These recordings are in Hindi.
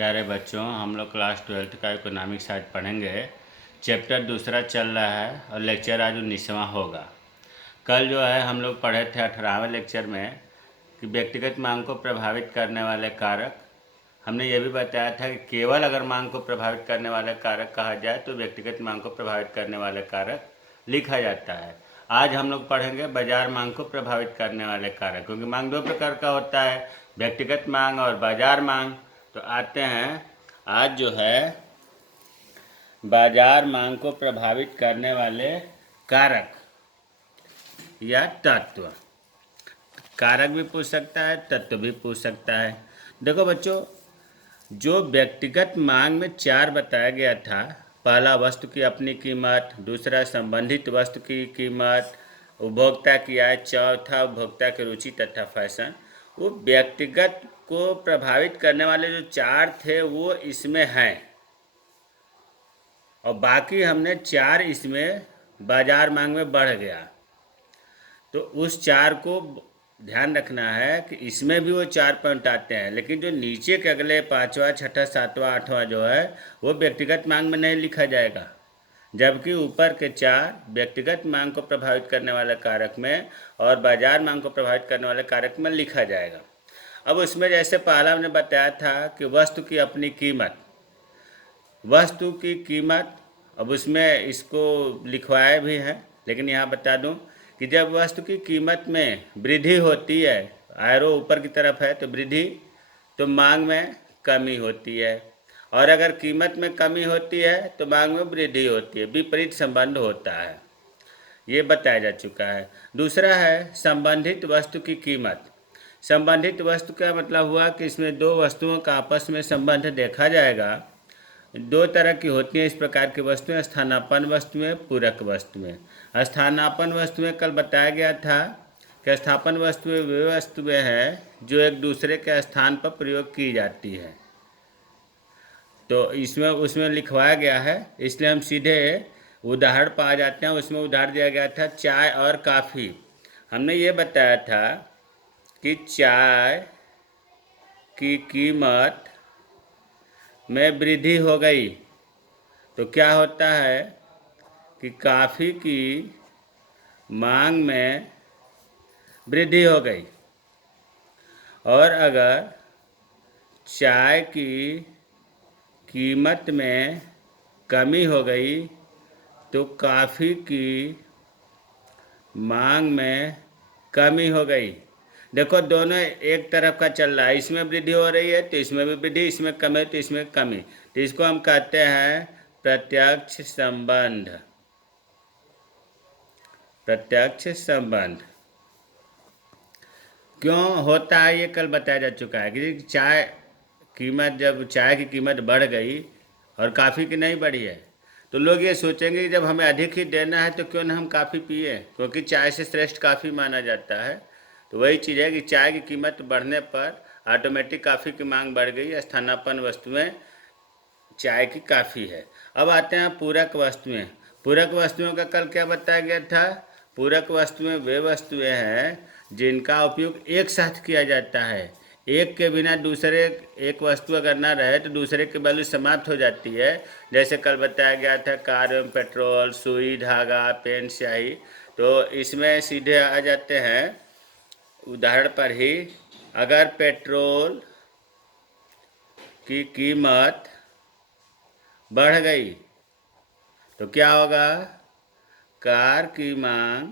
प्यारे बच्चों, हम लोग क्लास 12th का इकोनॉमिक्स आज पढ़ेंगे। चैप्टर दूसरा चल रहा है और लेक्चर आज 19वां होगा। कल जो है हम लोग पढ़े थे 18वें लेक्चर में कि व्यक्तिगत मांग को प्रभावित करने वाले कारक। हमने ये भी बताया था कि केवल अगर मांग को प्रभावित करने वाले कारक कहा जाए तो व्यक्तिगत मांग को प्रभावित करने वाले कारक लिखा जाता है। आज हम लोग पढ़ेंगे बाजार मांग को प्रभावित करने वाले कारक, क्योंकि मांग दो प्रकार का होता है, व्यक्तिगत मांग और बाजार मांग। तो आते हैं आज जो है बाजार मांग को प्रभावित करने वाले कारक या तत्व। कारक भी पूछ सकता है, तत्व भी पूछ सकता है। देखो बच्चों, जो व्यक्तिगत मांग में 4 बताया गया था, पहला वस्तु की अपनी कीमत, दूसरा संबंधित वस्तु की कीमत, उपभोक्ता की आय, चौथा उपभोक्ता की रुचि तथा फैशन। वो व्यक्तिगत को प्रभावित करने वाले जो 4 थे वो इसमें हैं, और बाकी हमने 4 इसमें बाजार मांग में बढ़ गया। तो उस 4 को ध्यान रखना है कि इसमें भी वो 4 पॉइंट आते हैं, लेकिन जो नीचे के अगले 5वां, 6ठा, 7वां, 8वां जो है वो व्यक्तिगत मांग में नहीं लिखा जाएगा, जबकि ऊपर के 4 व्यक्तिगत मांग को प्रभावित करने वाले कारक में और बाजार मांग को प्रभावित करने वाले कारक में लिखा जाएगा। अब उसमें जैसे पहला हमने बताया था कि वस्तु की अपनी कीमत, वस्तु की कीमत, अब उसमें इसको लिखवाए भी हैं, लेकिन यहाँ बता दूं कि जब वस्तु की कीमत में वृद्धि होती है, एरो ऊपर की तरफ है तो वृद्धि, तो मांग में कमी होती है, और अगर कीमत में कमी होती है तो मांग में वृद्धि होती है। विपरीत संबंध होता है, ये बताया जा चुका है। दूसरा है संबंधित वस्तु की कीमत। संबंधित वस्तु का मतलब हुआ कि इसमें 2 वस्तुओं का आपस में संबंध देखा जाएगा। 2 तरह की होती हैं इस प्रकार की वस्तुएं, स्थानापन्न वस्तुएं, पूरक वस्तुएं। स्थानापन्न वस्तुएं कल बताया गया था कि स्थानापन्न वस्तुएं वे वस्तुएं हैं जो एक दूसरे के स्थान पर प्रयोग की जाती है। तो इसमें उसमें लिखवाया गया है, इसलिए हम सीधे उदाहरण पा जाते हैं। उसमें उदाहरण दिया गया था चाय और काफ़ी। हमने ये बताया था कि चाय की कीमत में वृद्धि हो गई तो क्या होता है कि काफ़ी की मांग में वृद्धि हो गई, और अगर चाय की कीमत में कमी हो गई तो काफ़ी की मांग में कमी हो गई। देखो दोनों एक तरफ का चल रहा है, इसमें वृद्धि हो रही है तो इसमें भी वृद्धि, इसमें कमी है तो इसमें कमी। तो इसको हम कहते हैं प्रत्यक्ष संबंध। प्रत्यक्ष संबंध क्यों होता है ये कल बताया जा चुका है कि चाय कीमत, जब चाय की कीमत बढ़ गई और काफ़ी की नहीं बढ़ी है तो लोग ये सोचेंगे कि जब हमें अधिक ही देना है तो क्यों ना हम काफ़ी पिए, क्योंकि चाय से श्रेष्ठ काफ़ी माना जाता है। तो वही चीज़ है कि चाय की कीमत बढ़ने पर ऑटोमेटिक काफ़ी की मांग बढ़ गई। स्थानापन्न वस्तुएं चाय की काफ़ी है। अब आते हैं पूरक वस्तुएं। पूरक वस्तुओं का कल क्या बताया गया था? पूरक वस्तुएं वे वस्तुएं हैं जिनका उपयोग एक साथ किया जाता है। एक के बिना दूसरे, एक वस्तु अगर ना रहे तो दूसरे की वैल्यू समाप्त हो जाती है। जैसे कल बताया गया था कार एवं पेट्रोल, सुई, धागा, पेन, स्याही। तो इसमें सीधे आ जाते हैं उदाहरण पर ही। अगर पेट्रोल की कीमत बढ़ गई तो क्या होगा? कार की मांग,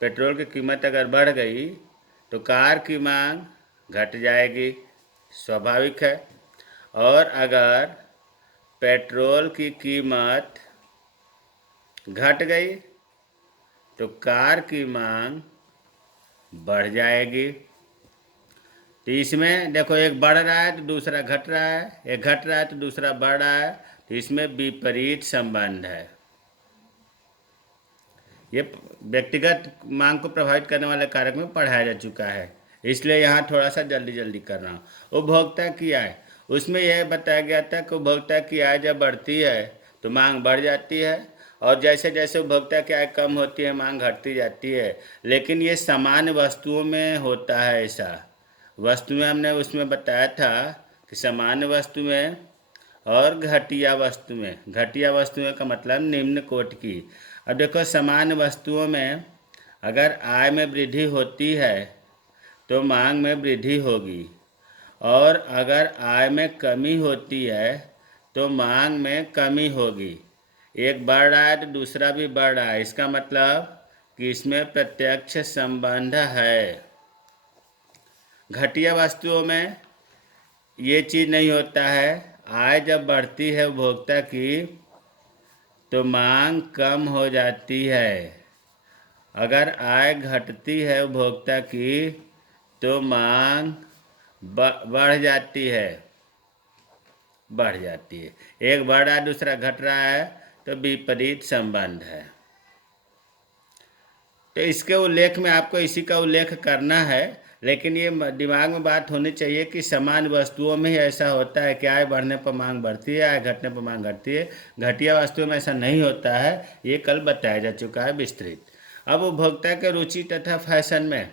पेट्रोल की कीमत अगर बढ़ गई तो कार की मांग घट जाएगी, स्वाभाविक है। और अगर पेट्रोल की कीमत घट गई तो कार की मांग बढ़ जाएगी। तो इसमें देखो, एक बढ़ रहा है तो दूसरा घट रहा है, एक घट रहा है तो दूसरा बढ़ रहा है, तो इसमें विपरीत संबंध है। ये व्यक्तिगत मांग को प्रभावित करने वाले कारक में पढ़ाया जा चुका है, इसलिए यहाँ थोड़ा सा जल्दी जल्दी कर रहा हूँ। उपभोक्ता की आय, उसमें यह बताया गया था कि उपभोक्ता की आय जब बढ़ती है तो मांग बढ़ जाती है, और जैसे जैसे उपभोक्ता की आय कम होती है मांग घटती जाती है। लेकिन ये सामान्य वस्तुओं में होता है ऐसा। वस्तुएं हमने उसमें बताया था कि सामान्य वस्तु में और घटिया वस्तु में। घटिया वस्तुओं का मतलब निम्न कोटि की। अब देखो, सामान्य वस्तुओं में अगर आय में वृद्धि होती है तो मांग में वृद्धि होगी, और अगर आय में कमी होती है तो मांग में कमी होगी। एक बढ़ रहा है तो दूसरा भी बढ़ रहा है, इसका मतलब कि इसमें प्रत्यक्ष संबंध है। घटिया वस्तुओं में ये चीज़ नहीं होता है। आय जब बढ़ती है उपभोक्ता की तो मांग कम हो जाती है। अगर आय घटती है उपभोक्ता की तो मांग बढ़ जाती है। एक बढ़ रहा है दूसरा घट रहा है तो विपरीत संबंध है। तो इसके उल्लेख में आपको इसी का उल्लेख करना है, लेकिन ये दिमाग में बात होनी चाहिए कि समान वस्तुओं में ही ऐसा होता है कि आय बढ़ने पर मांग बढ़ती है, आय घटने पर मांग घटती है। घटिया वस्तुओं में ऐसा नहीं होता है, ये कल बताया जा चुका है विस्तृत। अब उपभोक्ता के रुचि तथा फैशन में,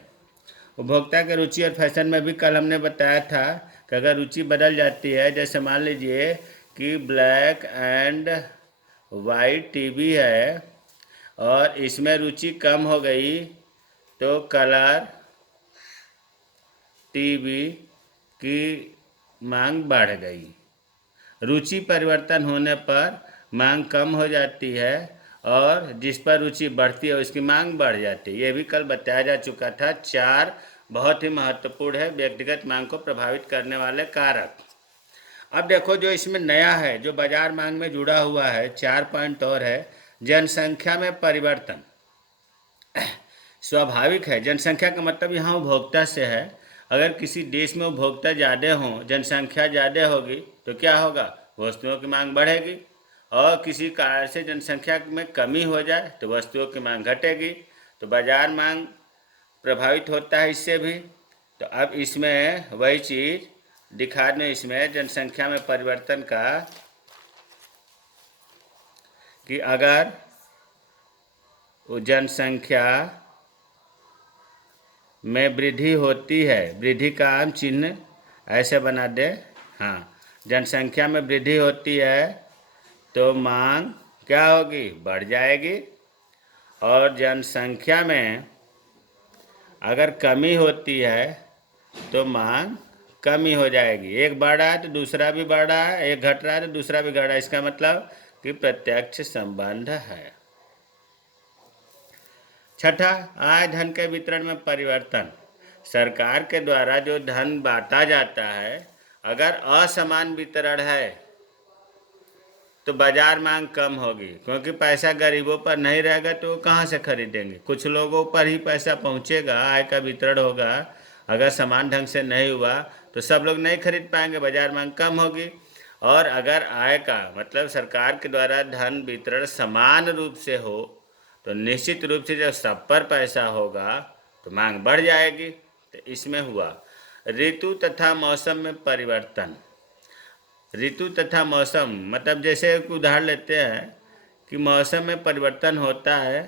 उपभोक्ता के रुचि और फैशन में भी कल हमने बताया था कि अगर रुचि बदल जाती है, जैसे मान लीजिए कि ब्लैक एंड वाइट टीवी है और इसमें रुचि कम हो गई तो कलर टीवी की मांग बढ़ गई। रुचि परिवर्तन होने पर मांग कम हो जाती है और जिस पर रुचि बढ़ती है उसकी मांग बढ़ जाती है। ये भी कल बताया जा चुका था। 4 बहुत ही महत्वपूर्ण है व्यक्तिगत मांग को प्रभावित करने वाले कारक। अब देखो, जो इसमें नया है, जो बाजार मांग में जुड़ा हुआ है, 4 पॉइंट और है। जनसंख्या में परिवर्तन स्वाभाविक है। जनसंख्या का मतलब यहाँ उपभोक्ता से है। अगर किसी देश में उपभोक्ता ज़्यादा हों, जनसंख्या ज़्यादा होगी तो क्या होगा? वस्तुओं की मांग बढ़ेगी। और किसी कारण से जनसंख्या में कमी हो जाए तो वस्तुओं की मांग घटेगी, तो बाजार मांग प्रभावित होता है इससे भी। तो अब इसमें वही चीज़ दिखा दें, इसमें जनसंख्या में परिवर्तन का, कि अगर जनसंख्या में वृद्धि होती है, वृद्धि का आम चिन्ह ऐसे बना दे। हाँ, जनसंख्या में वृद्धि होती है तो मांग क्या होगी? बढ़ जाएगी। और जनसंख्या में अगर कमी होती है तो मांग कमी हो जाएगी। एक बढ़ रहा है तो दूसरा भी बढ़ रहा है, एक घट रहा है तो दूसरा भी घट रहा है। इसका मतलब कि प्रत्यक्ष संबंध है। छठा, आय धन के वितरण में परिवर्तन। सरकार के द्वारा जो धन बांटा जाता है, अगर असमान वितरण है तो बाजार मांग कम होगी, क्योंकि पैसा गरीबों पर नहीं रहेगा तो वो कहाँ से खरीदेंगे? कुछ लोगों पर ही पैसा पहुँचेगा, आय का वितरण होगा। अगर समान ढंग से नहीं हुआ तो सब लोग नहीं खरीद पाएंगे, बाजार मांग कम होगी। और अगर आय का मतलब सरकार के द्वारा धन वितरण समान रूप से हो तो निश्चित रूप से जब सब पर पैसा होगा तो मांग बढ़ जाएगी। तो इसमें हुआ। ऋतु तथा मौसम में परिवर्तन। ऋतु तथा मौसम मतलब जैसे एक उदाहरण लेते हैं कि मौसम में परिवर्तन होता है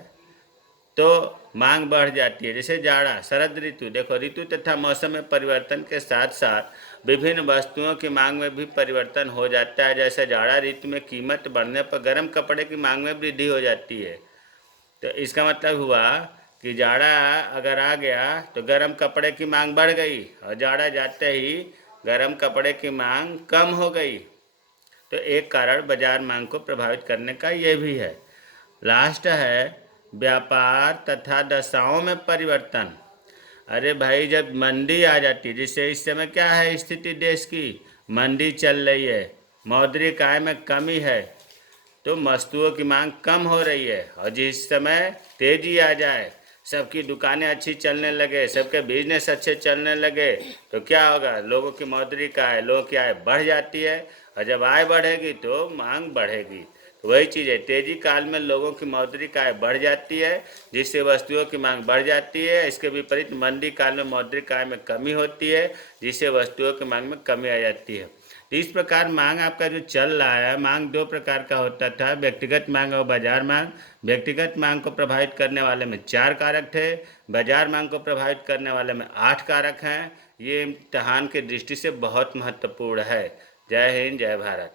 तो मांग बढ़ जाती है। जैसे जाड़ा, शरद ऋतु। देखो, ऋतु तथा मौसम में परिवर्तन के साथ साथ विभिन्न वस्तुओं की मांग में भी परिवर्तन हो जाता है। जैसे जाड़ा ऋतु में कीमत बढ़ने पर गर्म कपड़े की मांग में वृद्धि हो जाती है। तो इसका मतलब हुआ कि जाड़ा अगर आ गया तो गर्म कपड़े की मांग बढ़ गई, और जाड़ा जाते ही गर्म कपड़े की मांग कम हो गई। तो एक कारण बाजार मांग को प्रभावित करने का ये भी है। लास्ट है व्यापार तथा दशाओं में परिवर्तन। अरे भाई, जब मंदी आ जाती है, जिससे इस समय क्या है स्थिति देश की, मंदी चल रही है, मौद्रिक आय में कमी है, तो वस्तुओं की मांग कम हो रही है। और जिस समय तेजी आ जाए, सबकी दुकानें अच्छी चलने लगे, सबके बिजनेस अच्छे चलने लगे, तो क्या होगा? लोगों की मौद्रिक आय, लोगों की आय बढ़ जाती है, और जब आय बढ़ेगी तो मांग बढ़ेगी। तो वही चीज़ है, तेजी काल में लोगों की मौद्रिक आय बढ़ जाती है, जिससे वस्तुओं की मांग बढ़ जाती है। इसके विपरीत मंदी काल में मौद्रिक आय में कमी होती है, जिससे वस्तुओं की मांग में कमी आ जाती है। तो इस प्रकार मांग आपका जो चल रहा है, मांग 2 प्रकार का होता था, व्यक्तिगत मांग और बाजार मांग। व्यक्तिगत मांग को प्रभावित करने वाले में 4 कारक थे, बाजार मांग को प्रभावित करने वाले में 8 कारक हैं। ये इम्तहान के दृष्टि से बहुत महत्वपूर्ण है। जय हिंद, जय भारत।